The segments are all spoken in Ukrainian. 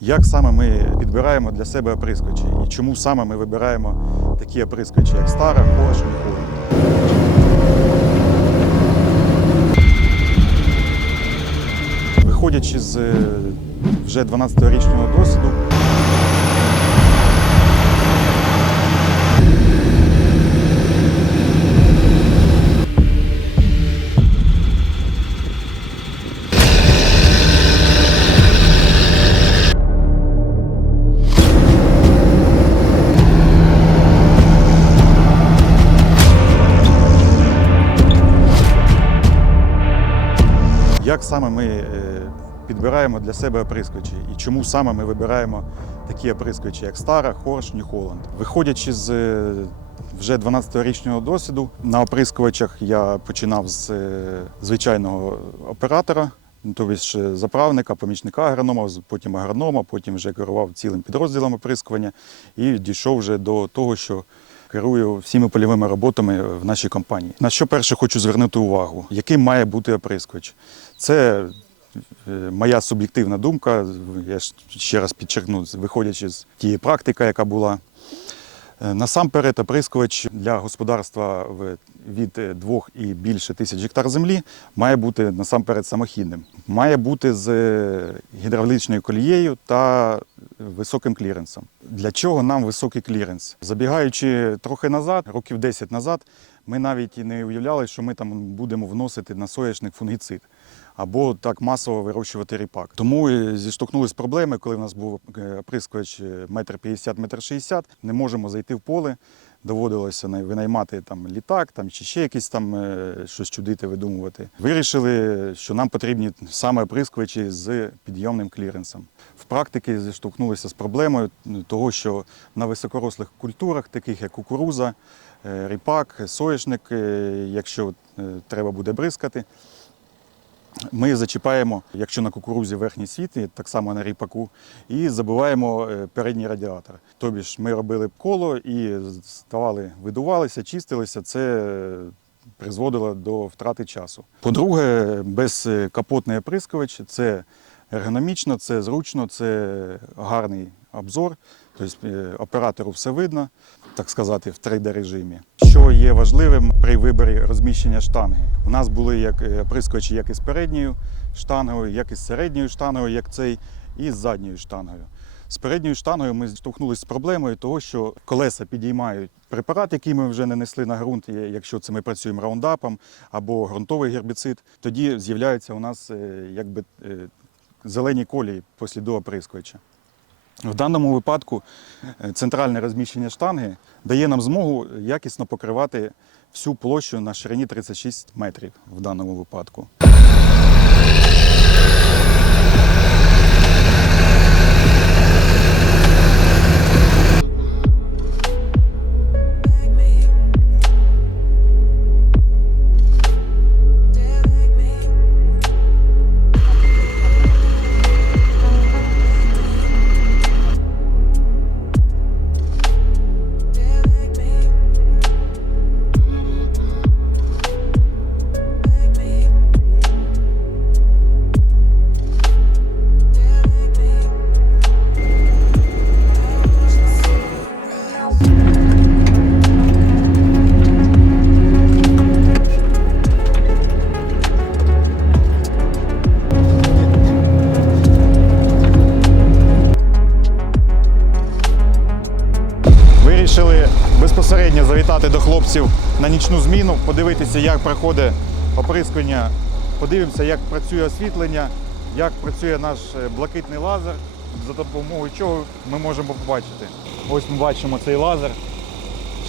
Як саме ми підбираємо для себе оприскувачі і чому саме ми вибираємо такі оприскувачі, як стара, хороша і Виходячи з е, вже 12-річного досвіду, саме ми е, підбираємо для себе оприскувачі і чому саме ми вибираємо такі оприскувачі, як Стара, Хорш, Нью Холланд. Виходячи з е, вже 12-річного досвіду, на оприскувачах я починав з е, звичайного оператора. Тобто заправника, помічника агронома, потім агронома, потім вже керував цілим підрозділом оприскування і дійшов вже до того, що керую всіми польовими роботами в нашій компанії. На що перше хочу звернути увагу, яким має бути оприскувач. Це е, моя суб'єктивна думка. Я ще раз підчеркну, виходячи з тієї практики, яка була. Е, Насамперед, оприскувач для господарства від 2 і більше тисяч гектар землі має бути насамперед самохідним. Має бути з е, гідравлічною колією та високим кліренсом. Для чого нам високий кліренс? Забігаючи трохи назад, років 10 назад, ми навіть і не уявляли, що ми там будемо вносити на соняшник фунгіцид або так масово вирощувати ріпак. Тому і зіштовхнулися проблеми, коли в нас був е, е, метр 50, метр 60, не можемо зайти в поле. Доводилося винаймати там літак, там чи ще якісь там е, щось чудити, видумувати. Вирішили, що нам потрібні саме оприскувачі з підйомним кліренсом. В практиці зіштовхнулися з проблемою того, що на високорослих культурах, таких як кукуруза, ріпак, соняшник, е, якщо треба буде бризкати, ми зачіпаємо, якщо на кукурузі верхній світ, так само на ріпаку, і забиваємо е, передній радіатор. Тобі ж ми робили коло і ставали, видувалися, чистилися. Це е, призводило до втрати часу. По-друге, безкапотний оприскувач це ергономічно, це зручно, це гарний обзор. Тобто е, оператору все видно, так сказати, в 3D-режимі. Що є важливим при виборі розміщення штанги? У нас були як е, оприскувачі як із передньою штангою, як із середньою штангою, як цей, і з задньою штангою. З передньою штангою ми зіштовхнулися з проблемою того, що колеса підіймають препарат, який ми вже нанесли на ґрунт, якщо це ми працюємо раундапом або ґрунтовий гербіцид, тоді з'являються у нас е, якби е, зелені колії після до оприскувача. В даному випадку е, центральне розміщення штанги дає нам змогу якісно покривати всю площу на ширині 36 метрів в даному випадку. Завітати до хлопців на нічну зміну, подивитися, як проходить оприскування. Подивимося, як працює освітлення, як працює наш е, блакитний лазер, за допомогою чого ми можемо побачити. Ось ми бачимо цей лазер.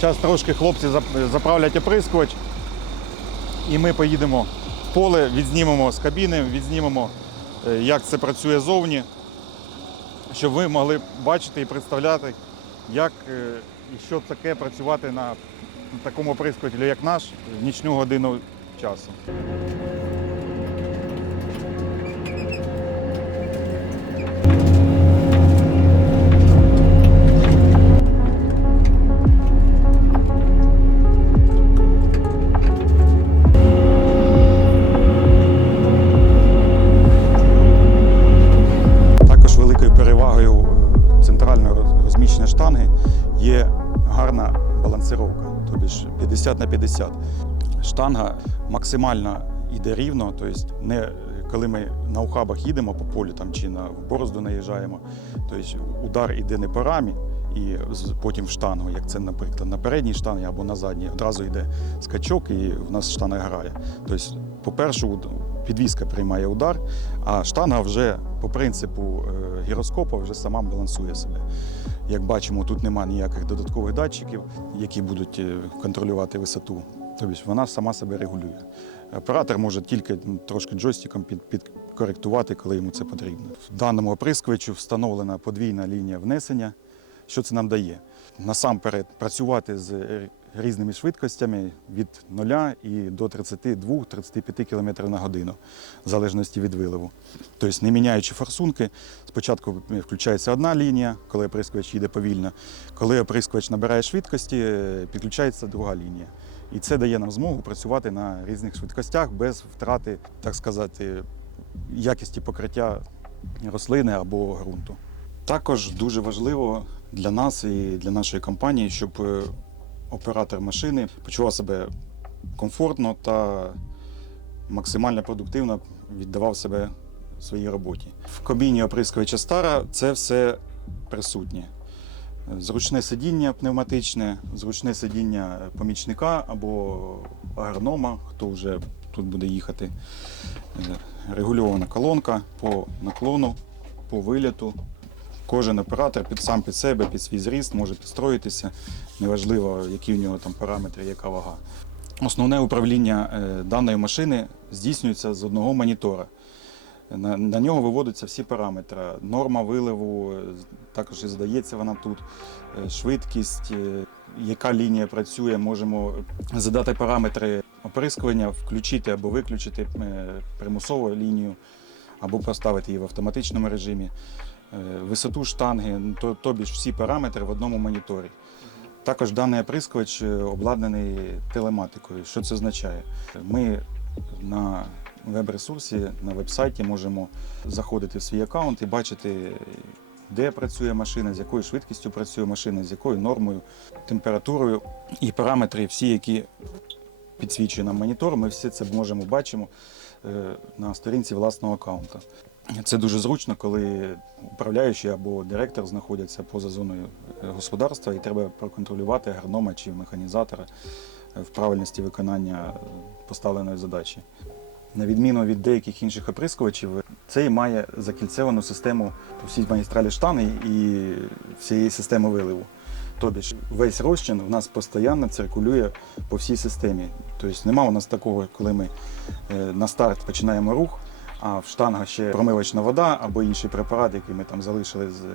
Зараз трошки хлопці заправлять оприскувач, і ми поїдемо в поле, відзнімемо з кабіни, відзнімемо, е, як це працює зовні, щоб ви могли бачити і представляти, як е, і що таке працювати на такому прискоті, як наш, в нічну годину часу. Балансировка, тобі ж 50 на 50. Штанга максимально йде рівно, тобто не коли ми на ухабах їдемо по полю там, чи на борозду наїжджаємо, тобто удар йде не по рамі і потім в штангу, як це, наприклад, на передній штангі або на задній, одразу йде скачок і в нас штанга грає. Тобто, по-перше, підвіска приймає удар, а штанга вже по принципу е, гіроскопа вже сама балансує себе. Як бачимо, тут немає ніяких додаткових датчиків, які будуть е, контролювати висоту. Тобто вона сама себе регулює. Оператор може тільки трошки джойстиком під, підкоректувати, коли йому це потрібно. В даному оприскувачу встановлена подвійна лінія внесення. Що це нам дає? Насамперед працювати з е, різними швидкостями від 0 і до 32-35 км на годину, в залежності від виливу. Тобто, не міняючи форсунки, спочатку включається одна лінія, коли оприскувач їде повільно. Коли оприскувач набирає швидкості, е, підключається друга лінія. І це дає нам змогу працювати на різних швидкостях без втрати, так сказати, якості покриття рослини або ґрунту. Також дуже важливо для нас і для нашої компанії, щоб е, оператор машини почував себе комфортно та максимально продуктивно віддавав себе своїй роботі. В кабіні оприскувача стара це все присутнє. Зручне сидіння пневматичне, зручне сидіння помічника або агронома, хто вже тут буде їхати. Е, Регульована колонка по наклону, по виліту. Кожен оператор під сам під себе, під свій зріст може підстроїтися. Неважливо, які в нього там параметри, яка вага. Основне управління е, даної машини здійснюється з одного монітора. На, на нього виводяться всі параметри. Норма виливу, е, також і здається вона тут, е, швидкість, яка лінія працює, можемо задати параметри оприскування, включити або виключити примусову лінію, або поставити її в автоматичному режимі. Е, Висоту штанги, то, тобі ж всі параметри в одному моніторі. Також даний оприскувач е, обладнаний телематикою. Що це означає? Ми на веб-ресурсі, на веб-сайті можемо заходити в свій аккаунт і бачити, де працює машина, з якою швидкістю працює машина, з якою нормою, температурою і параметри, всі, які підсвічує нам монітор, ми все це можемо бачимо е, на сторінці власного аккаунта. Це дуже зручно, коли управляючий або директор знаходяться поза зоною е, господарства, і треба проконтролювати агронома чи механізатора е, в правильності виконання е, поставленої задачі. На відміну від деяких інших оприскувачів, цей має закільцевану систему по всій магістралі штани і всієї системи виливу. Тобто весь розчин в нас постійно циркулює по всій системі. Тобто нема у нас такого, коли ми на старт починаємо рух, а в штангах ще промивочна вода або інший препарат, який ми там залишили з е,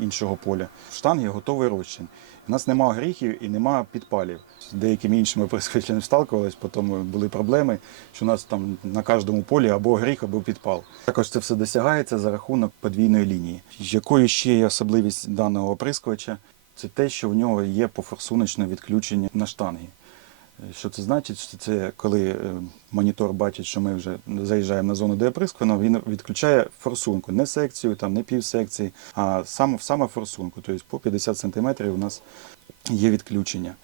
іншого поля. В штангі готовий розчин. У нас немає гріхів і немає підпалів. З деякими іншими прискоченнями сталкувалися, потім були проблеми, що у нас там на кожному полі або гріх, або підпал. Також це все досягається за рахунок подвійної лінії. Якою ще є особливість даного оприскувача? Це те, що в нього є пофорсуночне відключення на штанги. Що це значить? Що Це коли е, монітор бачить, що ми вже заїжджаємо на зону, де оприскувано, він відключає форсунку, не секцію, там, не півсекції, а саме, саме форсунку. Тобто по 50 см у нас є відключення.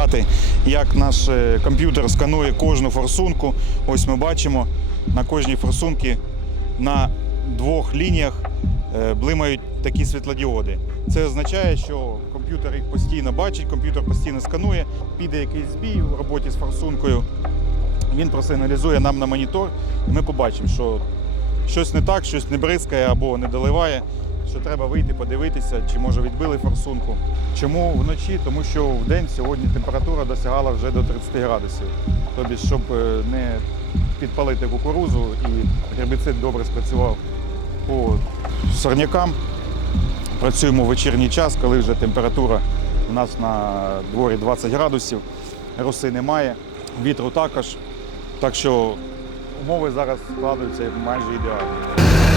Спостерігати, як наш е, комп'ютер сканує кожну форсунку. Ось ми бачимо на кожній форсунці на двох лініях е, блимають такі світлодіоди. Це означає, що комп'ютер їх постійно бачить, комп'ютер постійно сканує, піде якийсь збій в роботі з форсункою. Він просигналізує нам на монітор, і ми побачимо, що щось не так, щось не бризкає або не доливає, що треба вийти, подивитися, чи може відбили форсунку. Чому вночі? Тому що в день сьогодні температура досягала вже до 30 градусів. Тобі, щоб е, не підпалити кукурузу і гербіцид добре спрацював по сорнякам. Працюємо в вечірній час, коли вже температура У нас на дворі 20 градусів, роси немає, вітру також. Так що умови зараз складаються майже ідеально.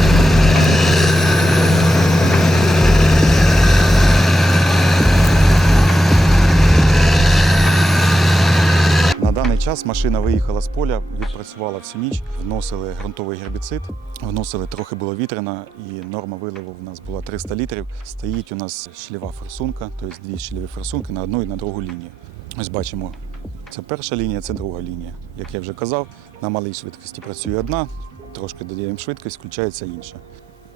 Даний час машина виїхала з поля, відпрацювала всю ніч, вносили ґрунтовий гербіцид, вносили трохи було вітряно, і норма виливу в нас була 300 літрів. Стоїть у нас шліва форсунка, тобто дві шліві форсунки на одну і на другу лінію. Ось бачимо, це перша лінія, це друга лінія. Як я вже казав, на малій швидкості працює одна, трошки додаємо швидкість, включається інша.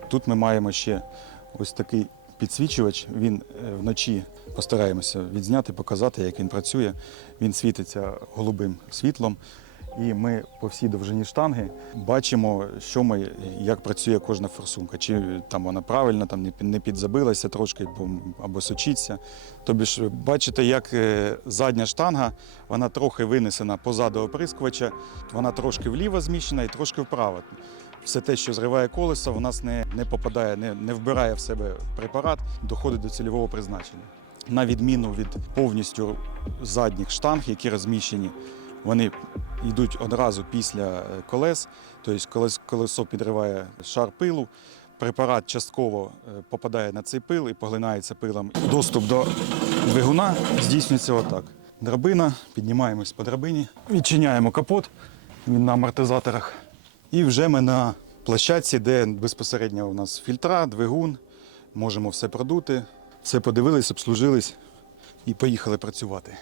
Тут ми маємо ще ось такий підсвічувач. Він е, вночі постараємося відзняти, показати, як він працює. Він світиться голубим світлом. І ми по всій довжині штанги бачимо, що ми, як працює кожна форсунка. Чи там вона правильно там не підзабилася трошки або, сочиться. Тобі ж бачите, як е, задня штанга, вона трохи винесена позаду оприскувача, вона трошки вліво зміщена і трошки вправо. Все те, що зриває колесо, в нас не, не попадає, не, не вбирає в себе препарат, доходить до цільового призначення. На відміну від повністю задніх штанг, які розміщені, вони йдуть одразу після е, колес. Тобто колес- колесо підриває шар пилу, препарат частково е, попадає на цей пил і поглинається пилом. Доступ до двигуна здійснюється отак. Драбина, піднімаємось по драбині, відчиняємо капот, він на амортизаторах. І вже ми на площадці, де безпосередньо у нас фільтра, двигун, можемо все продути, все подивились, обслужились і поїхали працювати.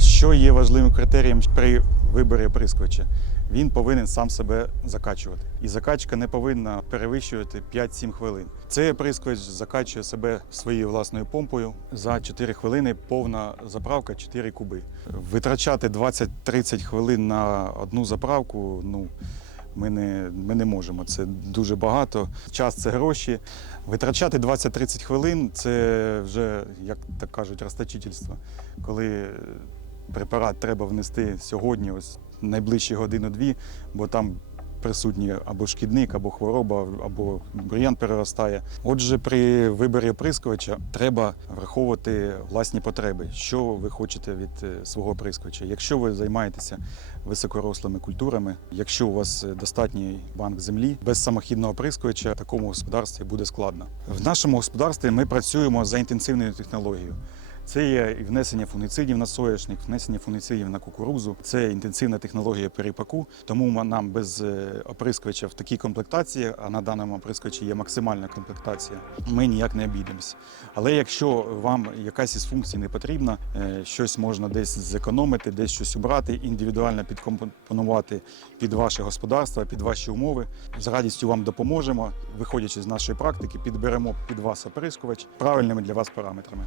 Що є важливим критерієм при виборі оприскувача? Він повинен сам себе закачувати. І закачка не повинна перевищувати 5-7 хвилин. Цей оприскувач закачує себе своєю власною помпою. За 4 хвилини повна заправка 4 куби. Витрачати 20-30 хвилин на одну заправку, ну. Ми не, ми не можемо. Це дуже багато. Час це гроші. Витрачати 20-30 хвилин це вже, як так кажуть, розточительство. Коли препарат треба внести сьогодні, ось найближчі годину-дві, бо там присутній або шкідник, або хвороба, або бур'ян переростає. Отже, при виборі оприскувача треба враховувати власні потреби, що ви хочете від е, свого оприскувача. Якщо ви займаєтеся високорослими культурами, якщо у вас достатній банк землі, без самохідного оприскувача в такому господарстві буде складно. В нашому господарстві ми працюємо за інтенсивною технологією. Це є і внесення фунгіцидів на соняшник, внесення фунгіцидів на кукурузу. Це інтенсивна технологія перепаку. Тому нам без е, оприскувача в такій комплектації, а на даному оприскувачі є максимальна комплектація, ми ніяк не обійдемося. Але якщо вам якась із функцій не потрібна, е, щось можна десь зекономити, десь щось убрати, індивідуально підкомпонувати під ваше господарство, під ваші умови, з радістю вам допоможемо. Виходячи з нашої практики, підберемо під вас оприскувач правильними для вас параметрами.